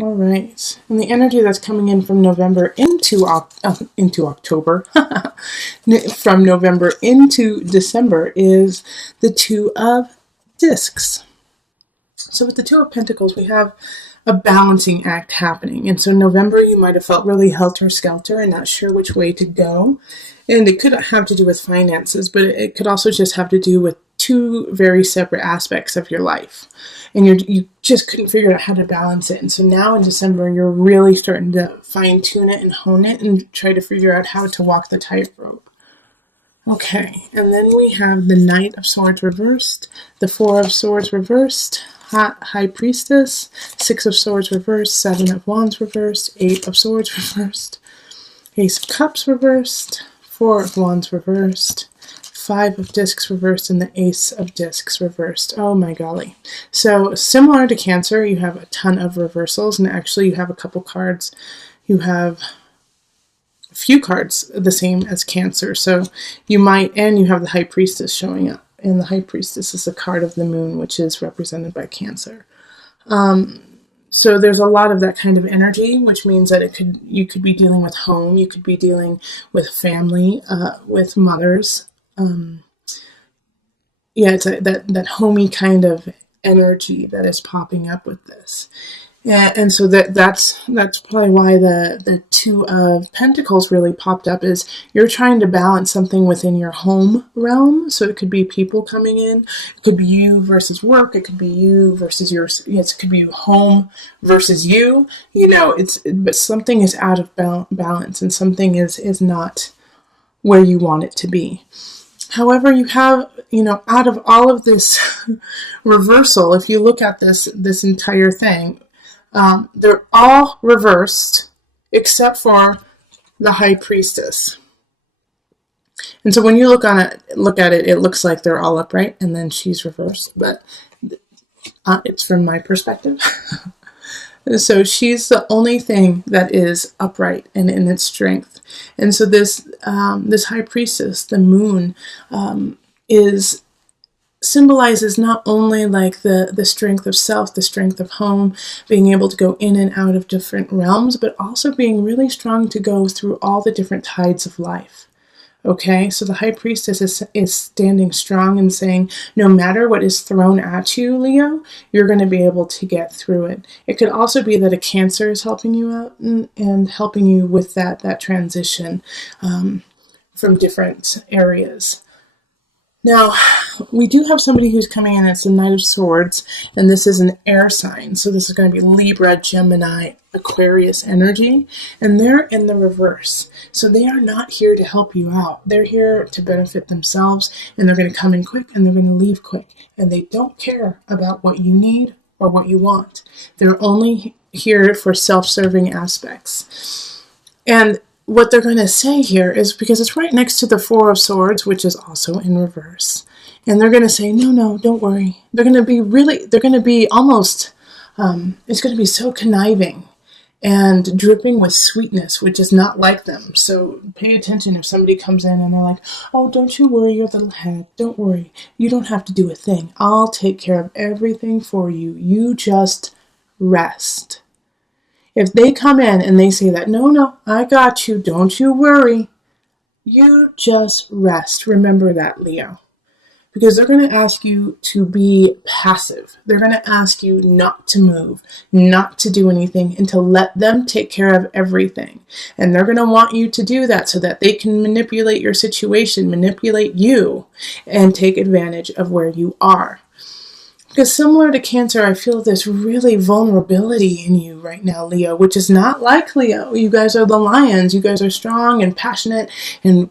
All right. And the energy that's coming in from November into October, from November into December is the Two of Discs. So with the Two of Pentacles, we have a balancing act happening. And so November, you might have felt really helter-skelter and not sure which way to go. And it could have to do with finances, but it could also just have to do with two very separate aspects of your life. And you just couldn't figure out how to balance it. And so now in December, you're really starting to fine-tune it and hone it and try to figure out how to walk the tightrope. Okay, and then we have the Knight of Swords reversed, the Four of Swords reversed, High Priestess, Six of Swords reversed, Seven of Wands reversed, Eight of Swords reversed, Ace of Cups reversed, Four of Wands reversed, Five of Discs reversed, and the Ace of Discs reversed. Oh my golly. So similar to Cancer, you have a ton of reversals, and actually you have a couple cards. You have a few cards the same as Cancer. So you might, and you have the High Priestess showing up. And the High Priestess is a card of the moon, which is represented by Cancer. So there's a lot of that kind of energy, which means that you could be dealing with home, you could be dealing with family, with mothers. It's that homey kind of energy that is popping up with this. Yeah, and so that's probably why the Two of Pentacles really popped up, is you're trying to balance something within your home realm. So it could be people coming in, it could be you versus work, it could be you versus it could be home versus you. But something is out of balance, and something is not where you want it to be. However, you have, out of all of this reversal, if you look at this entire thing, they're all reversed except for the High Priestess. And so when you look at it, it looks like they're all upright and then she's reversed. But it's from my perspective. So she's the only thing that is upright and in its strength. And so this High Priestess, the moon, symbolizes not only like the strength of self, the strength of home, being able to go in and out of different realms, but also being really strong to go through all the different tides of life. Okay, so the High Priestess is standing strong and saying, no matter what is thrown at you, Leo, you're going to be able to get through it. It could also be that a Cancer is helping you out and helping you with that transition from different areas. Now, we do have somebody who's coming in. It's the Knight of Swords, and this is an air sign. So this is going to be Libra, Gemini, Aquarius energy, and they're in the reverse. So they are not here to help you out. They're here to benefit themselves, and they're going to come in quick, and they're going to leave quick. And they don't care about what you need or what you want. They're only here for self-serving aspects. And what they're going to say here is, because it's right next to the Four of Swords, which is also in reverse. And they're going to say, no, don't worry. They're going to be almost, it's going to be so conniving and dripping with sweetness, which is not like them. So pay attention if somebody comes in and they're like, oh, don't you worry your little head. Don't worry. You don't have to do a thing. I'll take care of everything for you. You just rest. If they come in and they say that, no, I got you, don't you worry, you just rest. Remember that, Leo. Because they're going to ask you to be passive. They're going to ask you not to move, not to do anything, and to let them take care of everything. And they're going to want you to do that so that they can manipulate your situation, manipulate you, and take advantage of where you are. Because similar to Cancer, I feel this really vulnerability in you right now, Leo, which is not like Leo. You guys are the lions. You guys are strong and passionate and,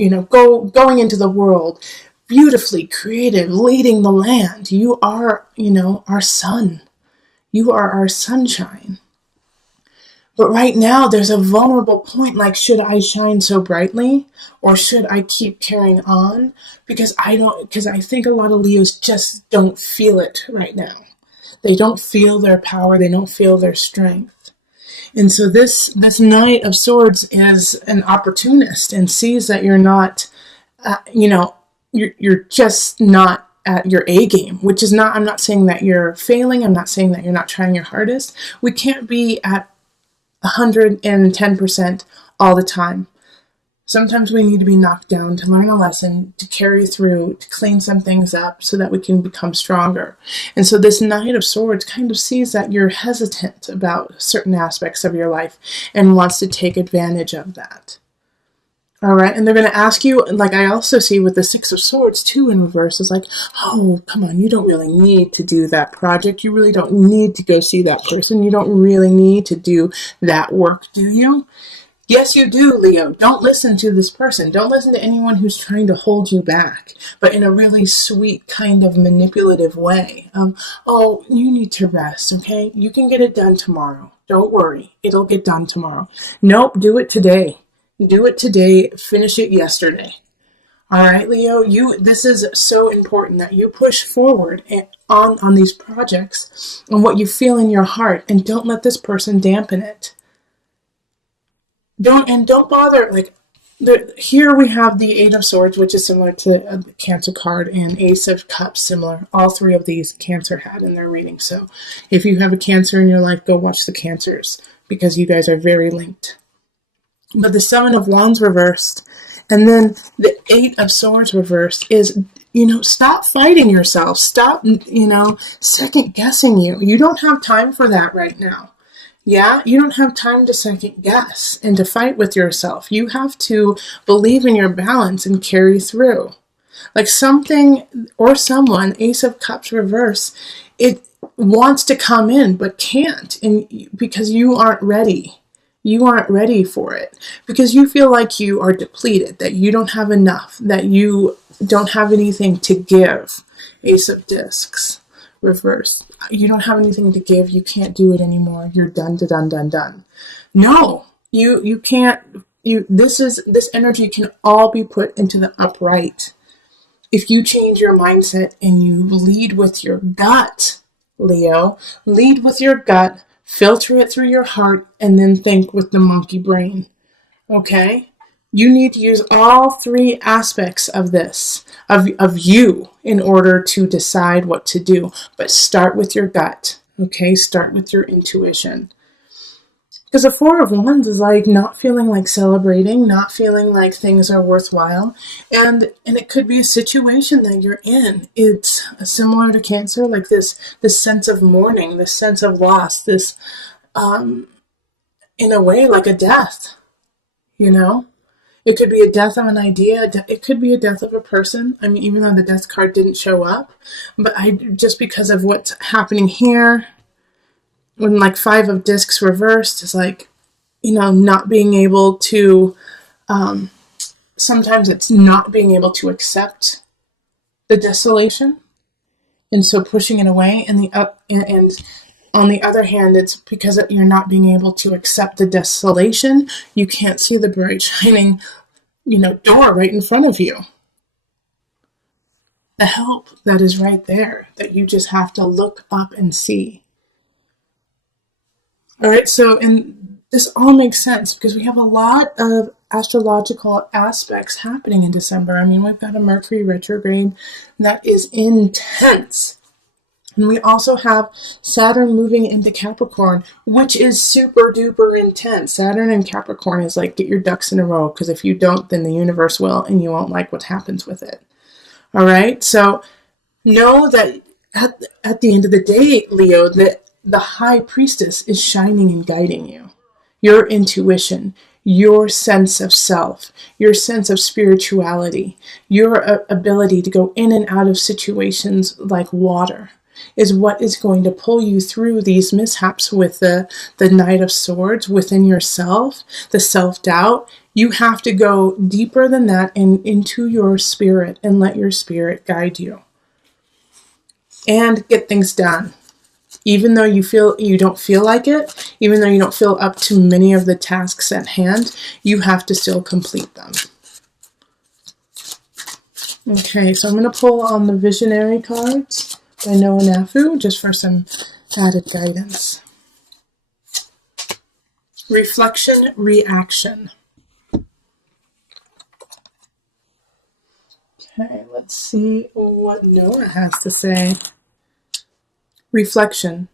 going into the world, beautifully creative, leading the land. You are, our sun. You are our sunshine. But right now, there's a vulnerable point, like, should I shine so brightly? Or should I keep carrying on? Because I think a lot of Leos just don't feel it right now. They don't feel their power. They don't feel their strength. And so this Knight of Swords is an opportunist and sees that you're not, you're just not at your A game, which is not, I'm not saying that you're failing. I'm not saying that you're not trying your hardest. We can't be at 110% all the time. Sometimes we need to be knocked down to learn a lesson, to carry through, to clean some things up so that we can become stronger. And so this Knight of Swords kind of sees that you're hesitant about certain aspects of your life and wants to take advantage of that. All right, and they're going to ask you, like I also see with the Six of Swords too in reverse, is like, oh, come on, you don't really need to do that project. You really don't need to go see that person. You don't really need to do that work, do you? Yes, you do, Leo. Don't listen to this person. Don't listen to anyone who's trying to hold you back, but in a really sweet kind of manipulative way. Oh, you need to rest, okay? You can get it done tomorrow. Don't worry. It'll get done tomorrow. Nope, do it today. Do it today. Finish it yesterday. All right, Leo, this is so important that you push forward on these projects and what you feel in your heart, and don't let this person dampen it. Don't bother, like, here we have the Eight of Swords, which is similar to a Cancer card, and Ace of Cups, similar. All three of these Cancer had in their reading. So if you have a Cancer in your life, go watch the Cancers, because you guys are very linked. But the Seven of Wands reversed, and then the Eight of Swords reversed is, stop fighting yourself. Stop, second guessing you. You don't have time for that right now. Yeah, you don't have time to second guess and to fight with yourself. You have to believe in your balance and carry through. Like something or someone, Ace of Cups reverse, it wants to come in but can't, and because you aren't ready. You aren't ready for it because you feel like you are depleted, that you don't have enough, that you don't have anything to give. Ace of Discs reverse. You don't have anything to give. You can't do it anymore. You're done. No, you can't. This energy can all be put into the upright. If you change your mindset and you lead with your gut, Leo, lead with your gut, filter it through your heart, and then think with the monkey brain. Okay? You need to use all three aspects of this, of you, in order to decide what to do. But start with your gut, okay? Start with your intuition. Because the Four of Wands is like not feeling like celebrating, not feeling like things are worthwhile. And it could be a situation that you're in. It's similar to Cancer, like this sense of mourning, this sense of loss, this, in a way, like a death, It could be a death of an idea. It could be a death of a person. I mean, even though the death card didn't show up, but just because of what's happening here, when like Five of Discs reversed is like, not being able to, sometimes it's not being able to accept the desolation. And so pushing it away, and on the other hand, it's because you're not being able to accept the desolation. You can't see the bright shining, door right in front of you. The help that is right there, that you just have to look up and see. All right, and this all makes sense because we have a lot of astrological aspects happening in December. I mean, we've got a Mercury retrograde that is intense. And we also have Saturn moving into Capricorn, which is super duper intense. Saturn in Capricorn is like, get your ducks in a row, because if you don't, then the universe will, and you won't like what happens with it. All right? So know that at the end of the day, Leo, that the High Priestess is shining and guiding you. Your intuition, your sense of self, your sense of spirituality, your ability to go in and out of situations like water is what is going to pull you through these mishaps with the Knight of Swords within yourself, the self-doubt. You have to go deeper than that and into your spirit and let your spirit guide you. And get things done. Even though you don't feel like it, even though you don't feel up to many of the tasks at hand, you have to still complete them. Okay, so I'm going to pull on the Visionary cards by Noah Nafu, just for some added guidance. Reflection, reaction. Okay, let's see what Noah has to say. Reflection,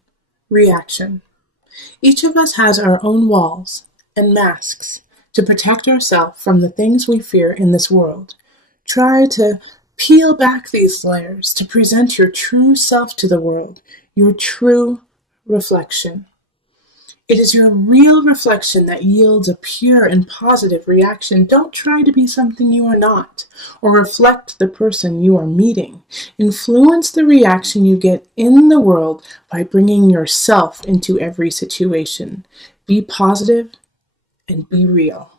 reaction. Each of us has our own walls and masks to protect ourselves from the things we fear in this world. Try to peel back these layers to present your true self to the world, your true reflection. It is your real reflection that yields a pure and positive reaction. Don't try to be something you are not, or reflect the person you are meeting. Influence the reaction you get in the world by bringing yourself into every situation. Be positive and be real.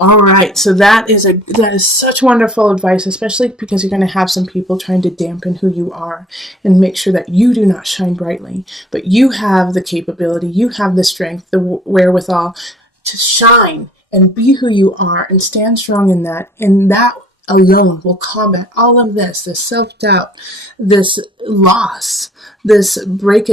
All right, so that is such wonderful advice, especially because you're going to have some people trying to dampen who you are and make sure that you do not shine brightly. But you have the capability, you have the strength, the wherewithal to shine and be who you are and stand strong in that. And that alone will combat all of this self-doubt, this loss, this breakage